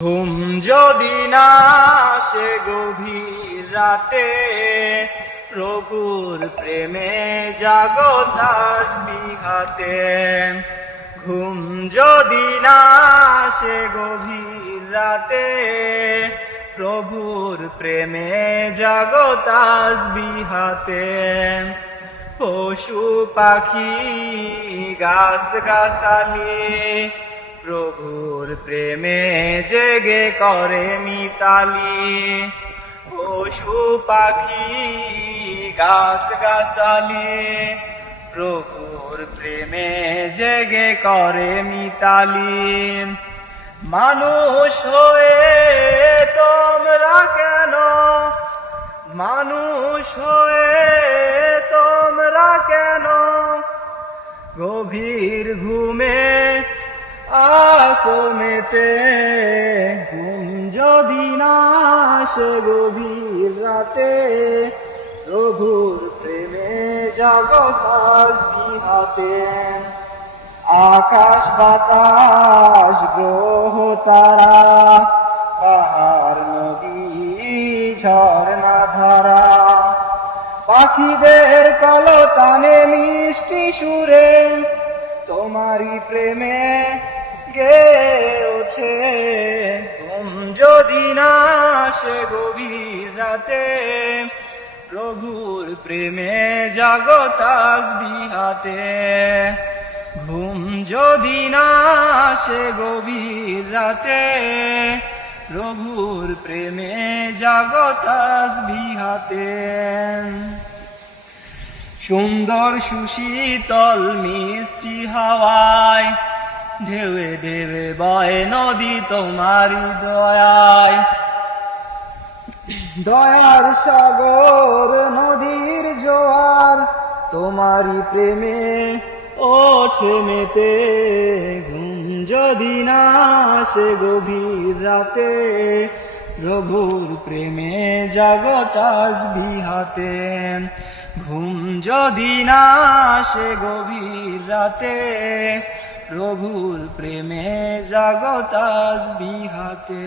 ঘুম যদি না আসে গভীর রাতে প্রভুর প্রেমে জাগতাস বিহাতে ঘুম যদি না আসে গভীর রাতে প্রভুর প্রেমে জাগতাস বিহাতে পশু পাখি গাছ গাছালি প্রভুর প্রেমে জেগে করে মিতালি। পশু পাখি গাছ গাছালি প্রভুর প্রেমে জেগে করে মিতালি। মানুষ হয়ে তোমরা কেন? মানুষ হয়ে তোমরা কেন? গভীর ঘুমে আসমেতে ঘুম যদি না আসে গভীর রাতে, প্রভুর প্রেমে জগতাস বিহাতে আকাশ বাতাস, গ্রহ তারা, পাহাড়, নদী, ঝর্ণা ধারা। পাখিদের কলতানে মিষ্টি সুরে তোমারই প্রেমে গে ওঠে। ঘুম যদি না আসে গভীর রাতে, প্রভুর প্রেমে জাগতাস বিহাতে ঘুম যদি না আসে গভীর রাতে, প্রভুর প্রেমে জাগতাস বিহাতে সুন্দর সুশীতল মিষ্টি হাওয়ায় ঢেউে ঢেউে বয় নদী তোমারই দয়ায়। দয়ার সাগর, নদীর জোয়ার, তোমারই প্রেমে ও মেতে। ঘুম যদি না আসে গভীর রাতে, প্রভুর প্রেমে জগতাস বিহাতে। ঘুম যদি না আসে গভীর রাতে প্রভুর প্রেমে জাগতাস বিহাতে।